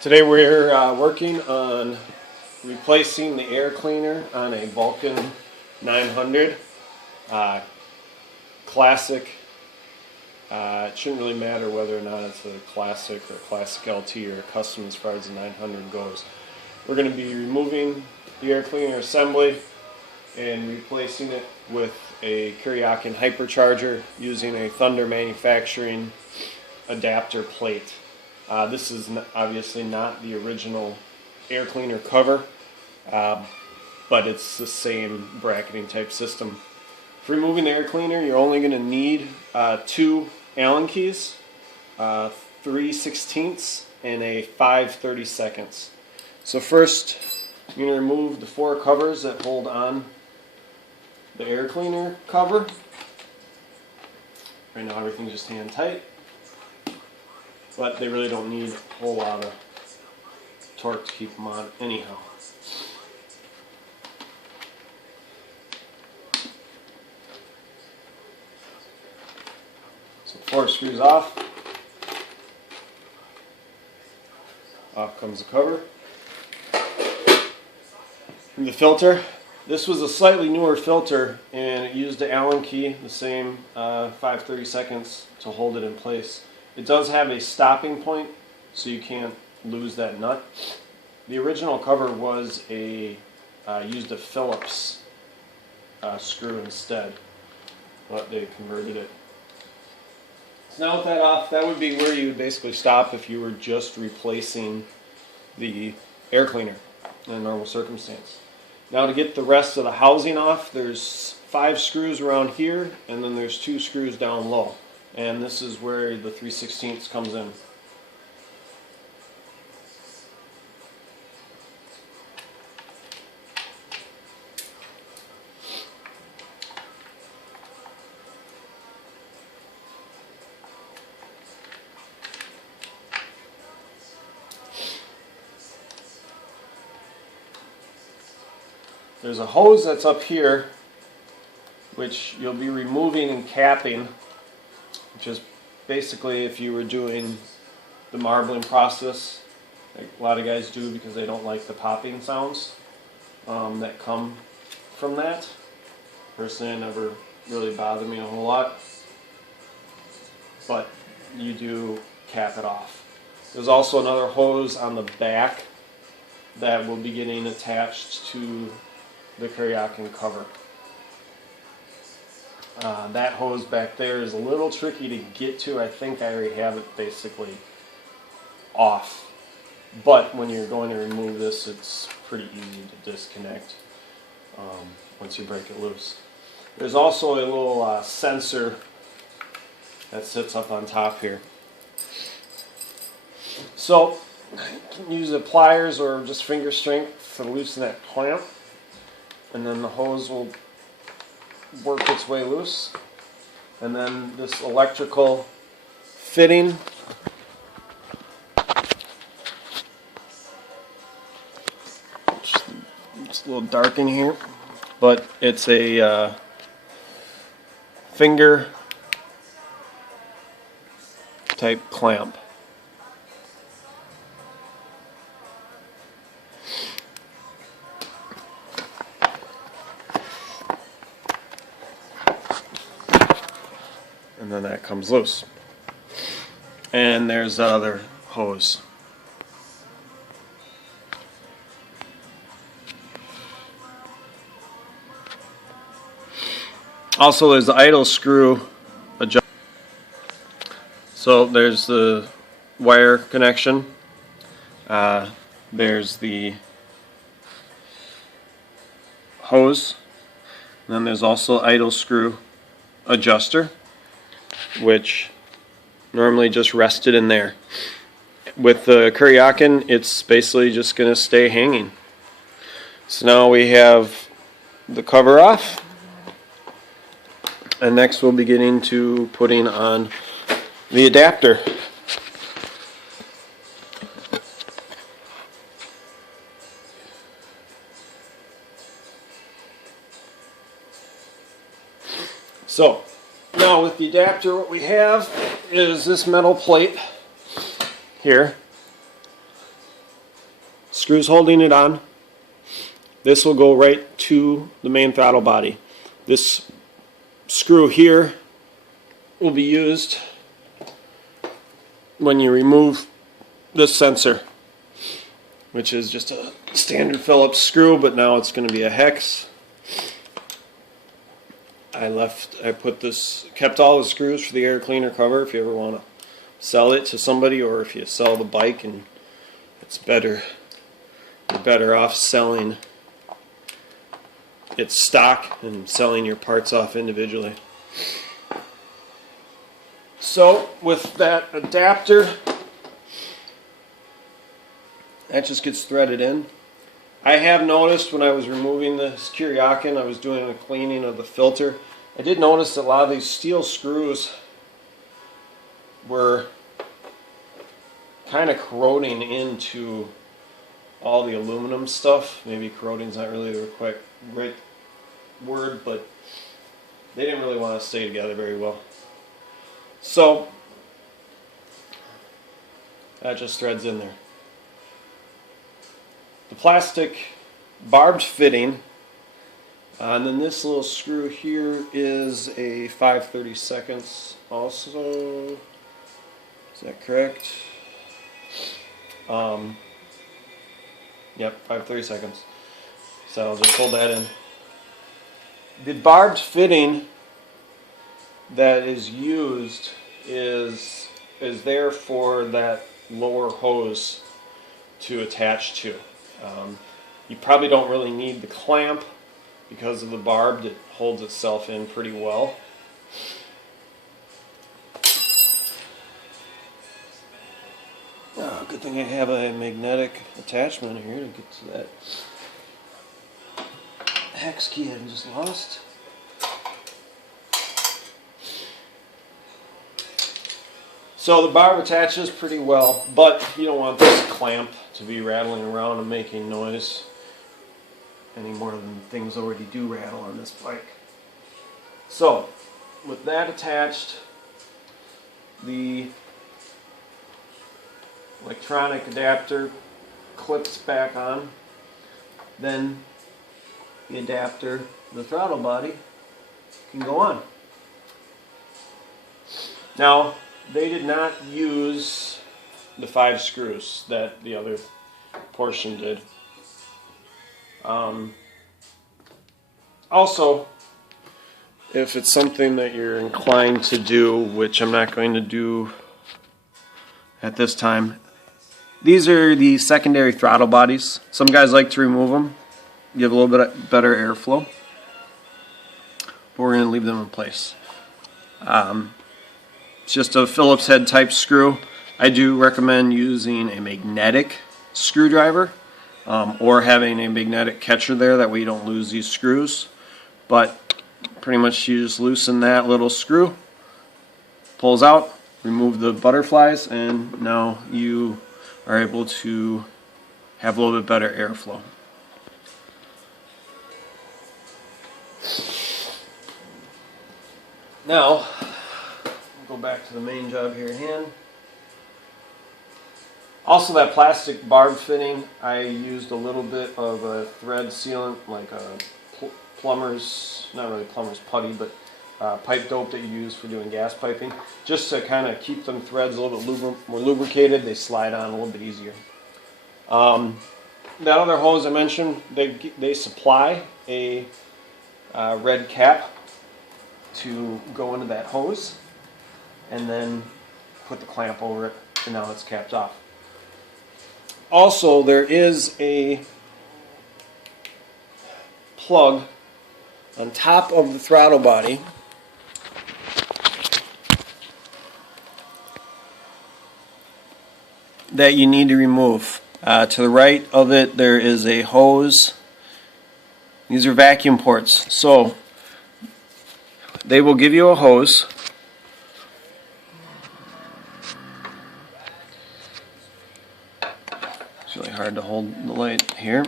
Today we're working on replacing the air cleaner on a Vulcan 900 classic. It shouldn't really matter whether or not it's a classic or classic LT or custom as far as the 900 goes. We're going to be removing the air cleaner assembly and replacing it with a Kuryakyn Hypercharger using a Thunder Manufacturing adapter plate. This is obviously not the original air cleaner cover, but it's the same bracketing type system. For removing the air cleaner, you're only going to need 2 Allen keys, 3/16 and a 5/32. So first, you're going to remove the 4 covers that hold on the air cleaner cover. Right now everything's just hand tight, but they really don't need a whole lot of torque to keep them on anyhow. So 4 screws off. Off comes the cover. And the filter. This was a slightly newer filter and it used the Allen key, the same 5/32 to hold it in place. It does have a stopping point, so you can't lose that nut. The original cover was used a Phillips screw instead, but they converted it. So now with that off, that would be where you would basically stop if you were just replacing the air cleaner in a normal circumstance. Now to get the rest of the housing off, there's 5 screws around here, and then there's 2 screws down low. And this is where the 3/16 comes in. There's a hose that's up here, which you'll be removing and capping, which is basically if you were doing the marbling process, like a lot of guys do because they don't like the popping sounds that come from that. Personally, it never really bothered me a whole lot, but you do cap it off. There's also another hose on the back that will be getting attached to the Kuryakyn cover. That hose back there is a little tricky to get to. I think I already have it basically off. But when you're going to remove this, it's pretty easy to disconnect once you break it loose. There's also a little sensor that sits up on top here. So you can use the pliers or just finger strength to loosen that clamp, and then the hose will work its way loose. And then this electrical fitting it's a little dark in here, but it's a finger type clamp. And then that comes loose. And there's that other hose. Also, there's the idle screw adjustment. So there's the wire connection. There's the hose. And then there's also idle screw adjuster, which normally just rested in there. With the Kuryakyn, it's basically just going to stay hanging. So now we have the cover off, and next we'll be getting to putting on the adapter. So now with the adapter, what we have is this metal plate here, screws holding it on. This will go right to the main throttle body. This screw here will be used when you remove this sensor, which is just a standard Phillips screw, but now it's going to be a hex. Kept all the screws for the air cleaner cover if you ever want to sell it to somebody, or if you sell the bike and it's better, you're better off selling its stock and selling your parts off individually. So with that adapter, that just gets threaded in. I have noticed when I was removing this Kuryakyn, I was doing a cleaning of the filter, I did notice that a lot of these steel screws were kind of corroding into all the aluminum stuff. Maybe corroding's not really the quite right word, but they didn't really want to stay together very well. So that just threads in there. The plastic barbed fitting, and then this little screw here is a 5/32 also. Is that correct? Yep, 5/32. So I'll just hold that in. The barbed fitting that is used is there for that lower hose to attach to. You probably don't really need the clamp because of the barbed. It holds itself in pretty well. Oh, good thing I have a magnetic attachment here to get to that hex key I just lost. So the barb attaches pretty well, but you don't want this clamp to be rattling around and making noise any more than things already do rattle on this bike. So with that attached, the electronic adapter clips back on, then the adapter, the throttle body, can go on. Now, they did not use the 5 screws that the other portion did. Also, if it's something that you're inclined to do, which I'm not going to do at this time, these are the secondary throttle bodies. Some guys like to remove them, give a little bit better airflow, but we're going to leave them in place. It's just a Phillips head type screw. I do recommend using a magnetic screwdriver or having a magnetic catcher there, that way you don't lose these screws. But pretty much you just loosen that little screw, pulls out, remove the butterflies, and now you are able to have a little bit better airflow. Now, we'll go back to the main job here at hand. Also, that plastic barb fitting, I used a little bit of a thread sealant, like a plumber's, not really plumber's putty, but pipe dope that you use for doing gas piping, just to kind of keep them threads a little bit more lubricated. They slide on a little bit easier. That other hose I mentioned, they supply a red cap to go into that hose, and then put the clamp over it, and now it's capped off. Also, there is a plug on top of the throttle body that you need to remove. To the right of it, there is a hose. These are vacuum ports. So they will give you a hose. It's really hard to hold the light here,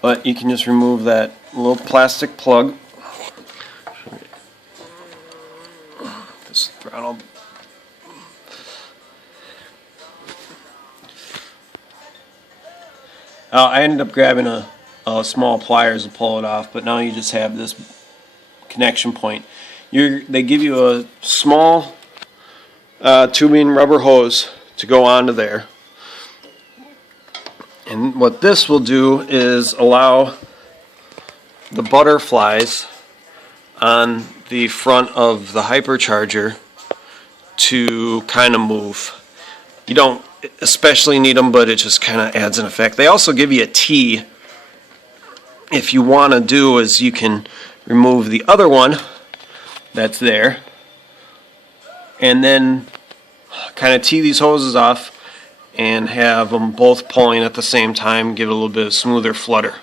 but you can just remove that little plastic plug. This throttle. I ended up grabbing a small pliers to pull it off, but now you just have this connection point. They give you a small tubing rubber hose to go onto there. And what this will do is allow the butterflies on the front of the Hypercharger to kind of move. You don't especially need them, but it just kind of adds an effect. They also give you a T. If you want to do is you can remove the other one that's there and then kind of tee these hoses off and have them both pulling at the same time, give it a little bit of smoother flutter.